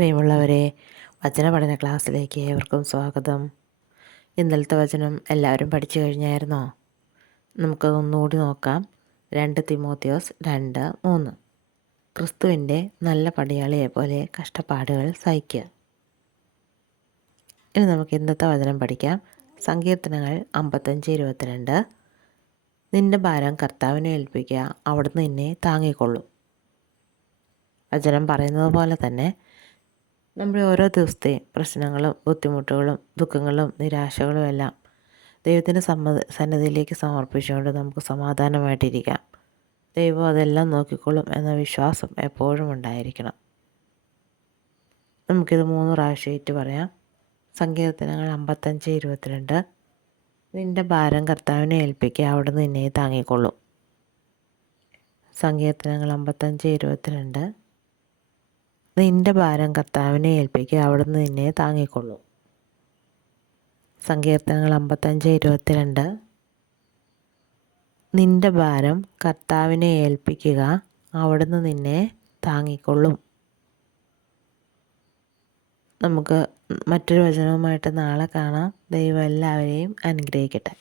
പ്രിയമുള്ളവരെ, വചന പഠന ക്ലാസ്സിലേക്ക് ഏവർക്കും സ്വാഗതം. ഇന്നലത്തെ വചനം എല്ലാവരും പഠിച്ചു കഴിഞ്ഞായിരുന്നോ? നമുക്കതൊന്നുകൂടി നോക്കാം. 2 തിമോത്തിയോസ് 2:3. ക്രിസ്തുവിൻ്റെ നല്ല പടയാളിയെ പോലെ കഷ്ടപ്പാടുകൾ സഹിക്കുക. ഇനി നമുക്ക് ഇന്നത്തെ വചനം പഠിക്കാം. സങ്കീർത്തനങ്ങൾ 55:22. നിന്റെ ഭാരം കർത്താവിനെ ഏൽപ്പിക്കുക, അവിടുന്ന് നിന്നെ താങ്ങിക്കൊള്ളും. വചനം പറയുന്നത് പോലെ തന്നെ നമ്മുടെ ഓരോ ദിവസത്തെയും പ്രശ്നങ്ങളും ബുദ്ധിമുട്ടുകളും ദുഃഖങ്ങളും നിരാശകളും എല്ലാം ദൈവത്തിൻ്റെ സന്നദ്ധിയിലേക്ക് സമർപ്പിച്ചുകൊണ്ട് നമുക്ക് സമാധാനമായിട്ടിരിക്കാം. ദൈവം അതെല്ലാം നോക്കിക്കൊള്ളും എന്ന വിശ്വാസം എപ്പോഴും ഉണ്ടായിരിക്കണം. നമുക്കിത് 3 പ്രാവശ്യമായിട്ട് പറയാം. സങ്കീർത്തനങ്ങൾ 55:22. നിന്റെ ഭാരം കർത്താവിനെ ഏൽപ്പിക്കുക, അവിടുന്ന് നിന്നെ താങ്ങിക്കൊള്ളും. സങ്കീർത്തനങ്ങൾ 55:22. നിന്റെ ഭാരം കർത്താവിനെ ഏൽപ്പിക്കുക, അവിടുന്ന് നിന്നെ താങ്ങിക്കൊള്ളും. സങ്കീർത്തനങ്ങൾ 55:22. നിന്റെ ഭാരം കർത്താവിനെ ഏൽപ്പിക്കുക, അവിടുന്ന് നിന്നെ താങ്ങിക്കൊള്ളും. നമുക്ക് മറ്റൊരു വചനവുമായിട്ട് നാളെ കാണാം. ദൈവം എല്ലാവരെയും അനുഗ്രഹിക്കട്ടെ.